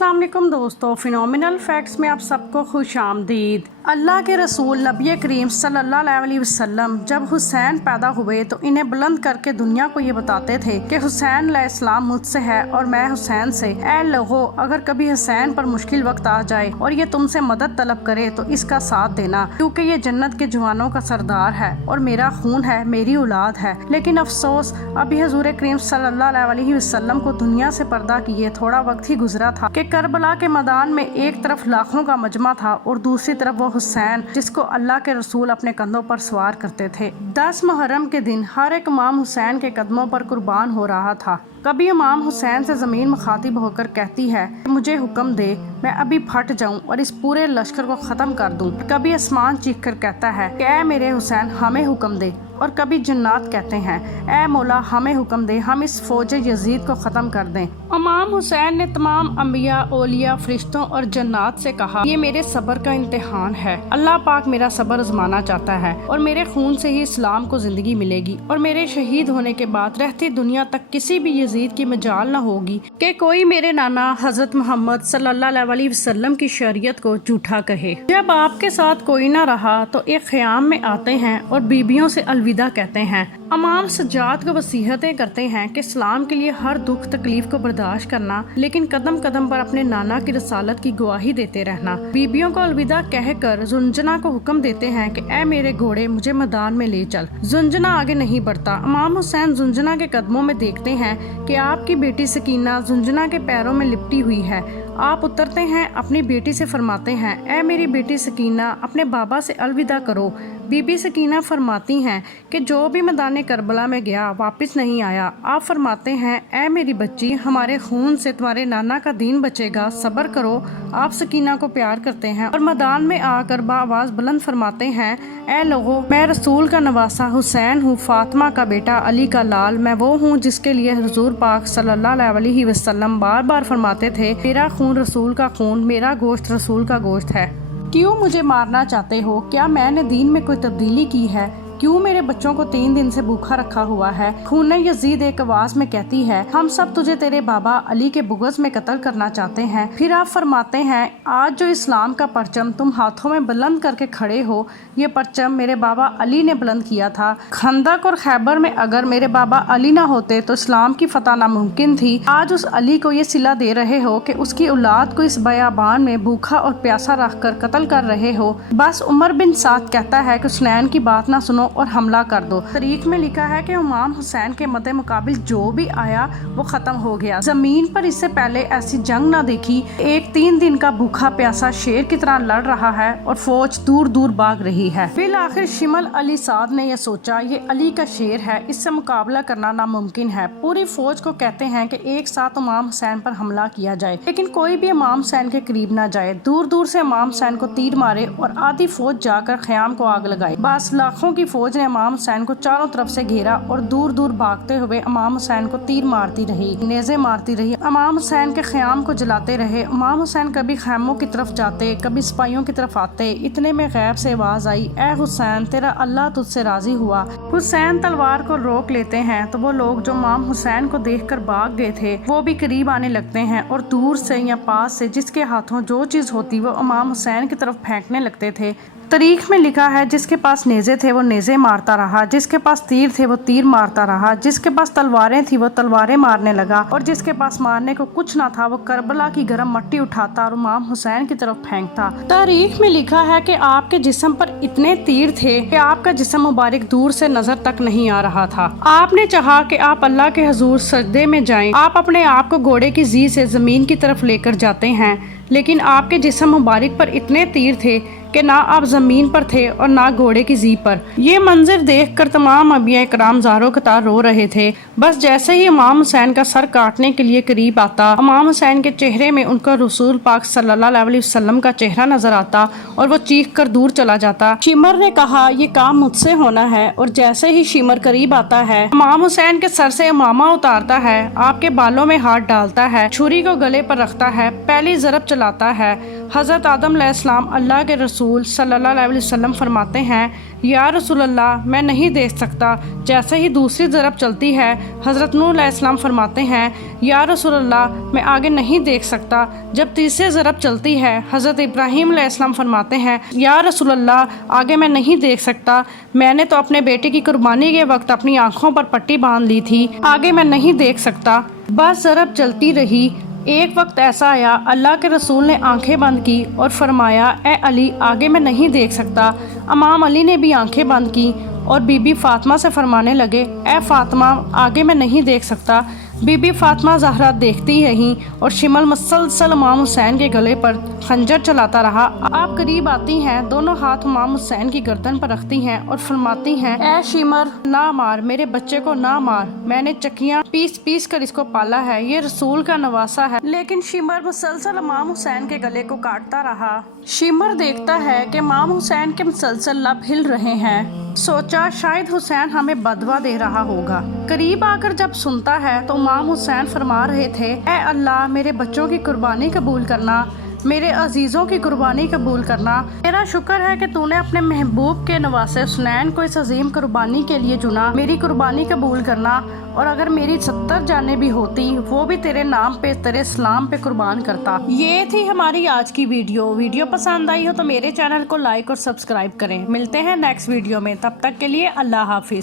अस्सलाम वालेकुम दोस्तों, फिनोमिनल फैक्ट्स में आप सबको खुश आमदीद। अल्लाह के रसूल नबी करीम सल्लल्लाहु अलैहि वसल्लम जब हुसैन पैदा हुए तो इन्हें बुलंद करके दुनिया को ये बताते थे कि हुसैन अलैहिस्सलाम मुझसे है और मैं हुसैन से। ऐ लोगो, अगर कभी हुसैन पर मुश्किल वक्त आ जाए और ये तुमसे मदद तलब करे तो इसका साथ देना, क्योंकि ये जन्नत के जवानों का सरदार है और मेरा खून है, मेरी औलाद है। लेकिन अफसोस अभी हुजूर करीम सल्लल्लाहु अलैहि वसल्लम को दुनिया से पर्दा किए थोड़ा वक्त ही गुजरा था कि करबला के मैदान में एक तरफ लाखों का मजमा था और दूसरी तरफ वो हुसैन जिसको अल्लाह के रसूल अपने कंधों पर सवार करते थे। 10 मुहर्रम के दिन हर एक इमाम हुसैन के कदमों पर कुर्बान हो रहा था। कभी इमाम हुसैन से ज़मीन मुखातिब होकर कहती है कि मुझे हुक्म दे, मैं अभी फट जाऊं और इस पूरे लश्कर को ख़त्म कर दूं। कभी आसमान चीख कर कहता है कि ऐ मेरे हुसैन हमें हुक्म दे, और कभी जन्नात कहते हैं ऐ मौला हमें हुक्म दे, हम इस फौज यजीद को ख़त्म कर दें। इमाम हुसैन ने तमाम अंबिया, औलिया, फरिश्तों और जन्नात से कहा, ये मेरे सब्र का इम्तिहान है। अल्लाह पाक मेरा सब्र आजमाना चाहता है और मेरे खून से ही इस्लाम को ज़िंदगी मिलेगी और मेरे शहीद होने के बाद रहती दुनिया तक किसी भी यजीद की मजाल न होगी कि कोई मेरे नाना हजरत मोहम्मद सल्लल्लाहु अलैहि वसल्लम की शरीयत को झूठा कहे। जब आपके साथ कोई न रहा तो एक ख़याम में आते हैं और बीबियों से अलविदा कहते हैं। इमाम सज्जाद को वसीयतें करते हैं कि इस्लाम के लिए हर दुख तकलीफ को बर्दाश्त करना, लेकिन कदम कदम पर अपने नाना की रसालत की गवाही देते रहना। बीबियों को अलविदा कहकर जुंजना को हुक्म देते हैं कि ऐ मेरे घोड़े मुझे मैदान में ले चल। जुंजना आगे नहीं बढ़ता। इमाम हुसैन जुंजना के कदमों में देखते हैं कि आपकी बेटी सकीना जुंजना के पैरों में लिपटी हुई है। आप उतरते हैं, अपनी बेटी से फरमाते हैं ऐ मेरी बेटी सकीना अपने बाबा से अलविदा करो। बीबी सकीना फरमाती हैं कि जो भी मैदान करबला में गया वापस नहीं आया। आप फरमाते हैं ऐ मेरी बच्ची हमारे खून से तुम्हारे नाना का दीन बचेगा, सब्र करो। आप सकीना को प्यार करते हैं और मैदान में आकर बाआवाज़ बुलंद फरमाते हैं ऐ लोगो, मैं रसूल का नवासा हुसैन हूँ, फातिमा का बेटा, अली का लाल। मैं वो हूँ जिसके लिए हुजूर पाक सल्लल्लाहु अलैहि वसल्लम बार बार फरमाते थे मेरा खून रसूल का खून, मेरा गोश्त रसूल का गोश्त है। क्यों मुझे मारना चाहते हो? क्या मैंने दीन में कोई तब्दीली की है? क्यों मेरे बच्चों को 3 दिन से भूखा रखा हुआ है? खून यजीद एक आवाज में कहती है हम सब तुझे तेरे बाबा अली के बुग़्ज़ में कत्ल करना चाहते हैं। फिर आप फरमाते हैं आज जो इस्लाम का परचम तुम हाथों में बुलंद करके खड़े हो, ये परचम मेरे बाबा अली ने बुलंद किया था। खंदक और खैबर में अगर मेरे बाबा अली ना होते तो इस्लाम की फतह नामुमकिन थी। आज उस अली को ये सिला दे रहे हो कि उसकी औलाद को इस बयाबान में भूखा और प्यासा रख कर कत्ल कर रहे हो। बस उमर बिन साद कहता है कि हुसैन की बात ना सुनो और हमला कर दो। तारीख में लिखा है कि इमाम हुसैन के मद्दे मुकाबिल जो भी आया वो खत्म हो गया। जमीन पर इससे पहले ऐसी जंग ना देखी। एक 3 दिन का भूखा प्यासा शेर की तरह लड़ रहा है और फौज दूर दूर भाग रही है। फिर आखिर शिमल अली साद ने यह सोचा ये अली का शेर है, इससे मुकाबला करना नामुमकिन है। पूरी फौज को कहते हैं कि एक साथ इमाम हुसैन पर हमला किया जाए, लेकिन कोई भी इमाम हुसैन के करीब ना जाए। दूर दूर से इमाम हुसैन को तीर मारे और आधी फौज जाकर ख़याम को आग लगाई। बस लाखों की फौज ने इमाम हुसैन को चारों तरफ से घेरा और दूर दूर भागते हुए इमाम हुसैन को तीर मारती रही, नेज़े मारती रही, इमाम हुसैन के ख़याम को जलाते रहे। इमाम हुसैन कभी खैमों की तरफ जाते, कभी सिपाहियों की तरफ आते। इतने में गैब से आवाज़ आई ऐ हुसैन तेरा अल्लाह तुझसे राज़ी हुआ। हुसैन तलवार को रोक लेते हैं तो वो लोग जो इमाम हुसैन को देखकर भाग गए थे वो भी करीब आने लगते हैं और दूर से या पास से जिसके हाथों जो चीज़ होती वो इमाम हुसैन की तरफ फेंकने लगते थे। तारीख में लिखा है जिसके पास नेज़े थे वो नेज़े मारता रहा, जिसके पास तीर थे वो तीर मारता रहा, जिसके पास तलवारें थी वो तलवारें मारने लगा और जिसके पास मारने को कुछ ना था वो करबला की गर्म मट्टी उठाता और इमाम हुसैन की तरफ फेंकता। तारीख में लिखा है कि आपके जिस्म पर इतने तीर थे कि आपका जिस्म मुबारक दूर से नजर तक नहीं आ रहा था। आपने चाहा कि आप अल्लाह के हुजूर सजदे में जाएं। आप अपने आप को घोड़े की जी से जमीन की तरफ लेकर जाते हैं, लेकिन आपके जिस्म मुबारक पर इतने तीर थे कि ना आप ज़मीन पर थे और ना घोड़े की जी पर। ये मंजर देखकर तमाम अंबिया इकराम ज़ारो कतार रो रहे थे। बस जैसे ही इमाम हुसैन का सर काटने के लिए करीब आता, इमाम हुसैन के चेहरे में उनका रसूल पाक सल्लल्लाहु अलैहि वसल्लम का चेहरा नजर आता और वो चीख कर दूर चला जाता। शिमर ने कहा ये काम मुझसे होना है और जैसे ही शिमर करीब आता है इमाम हुसैन के सर से इमामा उतारता है, आपके बालों में हाथ डालता है, छुरी को गले पर रखता है, पहली ज़रब चलाता है। हज़रत आदम अलैहिस्सलाम अल्लाह के रसूल सल्लल्लाहु अलैहि वसल्लम फरमाते हैं, या रसूल अल्लाह मैं नहीं देख सकता। जैसे ही दूसरी ज़रब चलती है, हज़रत नूह अलैहिस्सलाम फरमाते हैं, या रसूल अल्लाह मैं आगे नहीं देख सकता। जब तीसरी ज़रब चलती है, हज़रत इब्राहीम अलैहिस्सलाम फरमाते हैं, या रसूल अल्लाह आगे मैं नहीं देख सकता। मैंने तो अपने बेटे की कुर्बानी के वक्त अपनी आँखों पर पट्टी बांध ली थी, आगे मैं नहीं देख सकता। बस ज़रब चलती रही। एक वक्त ऐसा आया, अल्लाह के रसूल ने आंखें बंद की और फरमाया, ए अली आगे मैं नहीं देख सकता। इमाम अली ने भी आंखें बंद की और बीबी फातिमा से फरमाने लगे, ए फातिमा आगे मैं नहीं देख सकता। बीबी फातिमा ज़हरा देखती रहीं और शिमल मुसलसल इमाम हुसैन के गले पर खंजर चलाता रहा। आप करीब आती हैं, दोनों हाथ इमाम हुसैन की गर्दन पर रखती हैं और फरमाती हैं, ए शिमर ना मार, मेरे बच्चे को ना मार, मैंने चक्कियाँ पीस पीस कर इसको पाला है, ये रसूल का नवासा है। लेकिन शिमर मुसलसल इमाम हुसैन के गले को काटता रहा। शिमर देखता है कि इमाम हुसैन के मुसलसल लब हिल रहे हैं। सोचा शायद हुसैन हमें बदवा दे रहा होगा। करीब आकर जब सुनता है तो इमाम हुसैन फरमा रहे थे, ए अल्लाह मेरे बच्चों की कुर्बानी कबूल करना, मेरे अजीज़ों की कुर्बानी कबूल करना। मेरा शुक्र है कि तूने अपने महबूब के नवासे हुसैन को इस अजीम कुर्बानी के लिए चुना। मेरी कुर्बानी कबूल करना, और अगर मेरी 70 जानें भी होती वो भी तेरे नाम पे, तेरे इस्लाम पे कुर्बान करता। ये थी हमारी आज की वीडियो पसंद आई हो तो मेरे चैनल को लाइक और सब्सक्राइब करें। मिलते हैं नेक्स्ट वीडियो में, तब तक के लिए अल्लाह हाफिज़।